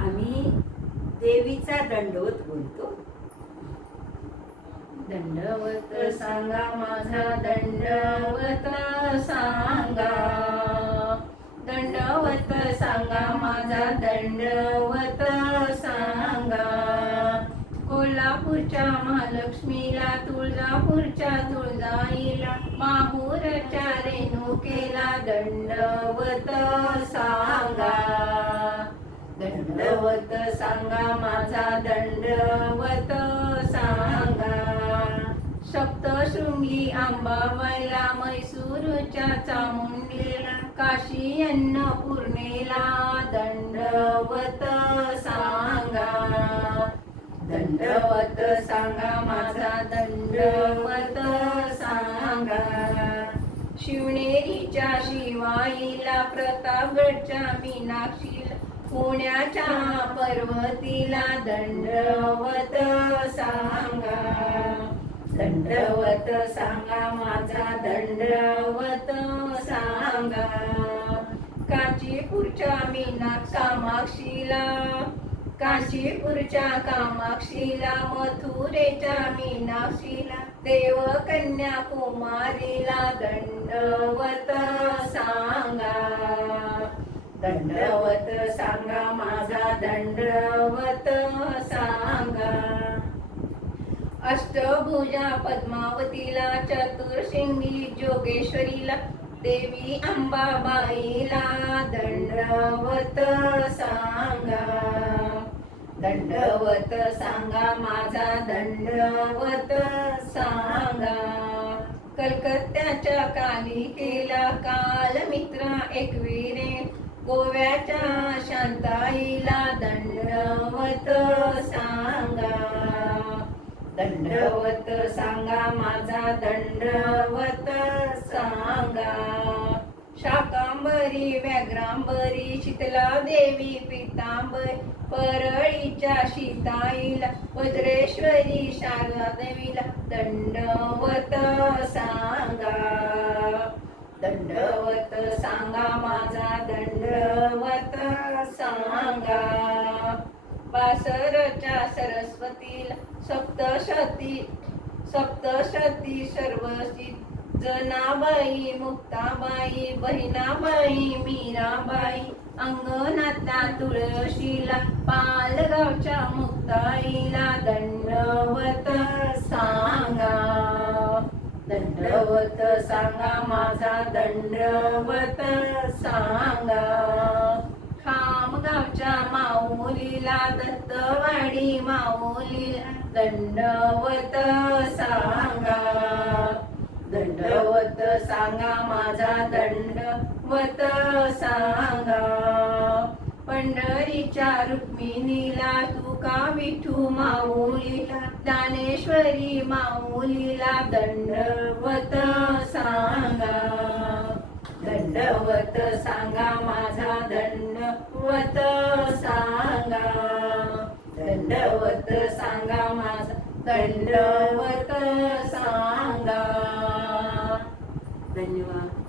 आम्ही देवीचा दंडवत बोलतो. दंडवत सांगा माझा दंडवत सांगा. दंडवत सांगा माझा दंडवत सांगा. कोल्हापूरच्या महालक्ष्मीला तुळजापूरच्या तुळजाईला माहूरच्या रेणुकेला दंडवत सांगा. दंडवत सांगा माझा दंडवत सांगा. सप्तशृंगी अंबाबाईला मैसूरच्या चामुंडीला काशी अन्नपूर्णेला दंडवत सांगा. दंडवत सांगा माझा दंडवत सांगा. शिवनेरीच्या शिवाईला प्रतापगडच्या मीनाक्षीला पुण्याच्या पर्वतीला दंडवत सांगा. दंडवत सांगा माझा दंडवत सांगा. काशीपूरच्या मीना कामाक्षीला काशीपूरच्या कामाक्षीला मथुरेच्या मीनाक्षीला देवकन्या कुमारीला दंडवत दंडवत सांगा माझा दंडवत सांगा. अष्टभुजा पद्मावतीला चतुर्शिंगी जोगेश्वरीला देवी अंबाबाईला दंडवत सांगा. दंडवत सांगा माझा दंडवत सांगा. कलकत्त्याच्या कालिकेला काल मित्रा एकवी गोव्याच्या शांताईला दंडवत सांगा. दंडवत सांगा माझा दंडवत सांगा. शाकांबरी व्याघ्रांबरी शीतला देवी पितांबरी परळीच्या शीताईला वज्रेश्वरी शारदा देवीला दंडवत सांगा. दंडवत सांगा माझा दंडवत सांगा. बासरच्या सरस्वतीला सप्तशती सप्तशती सर्वसी जनाबाई मुक्ताबाई बहिणाबाई मीराबाई अंगणातल्या तुळशीला पालगावच्या मुक्ताईला दंड दंडवत सांगा माझा दंडवत सांगा. खामगावच्या माऊलीला दत्तवाडी माऊलीला दंडवत सांगा. दंडवत सांगा माझा दंडवत सांगा. विचार रुक्मिणीला तुका विठू माऊलीला? दानेश्वरी माऊलीला दंडवत सांगा. दंडवत सांगा माझा दंडवत सांगा. दंडवत सांगा माझा दंडवत सांगा. धन्यवाद.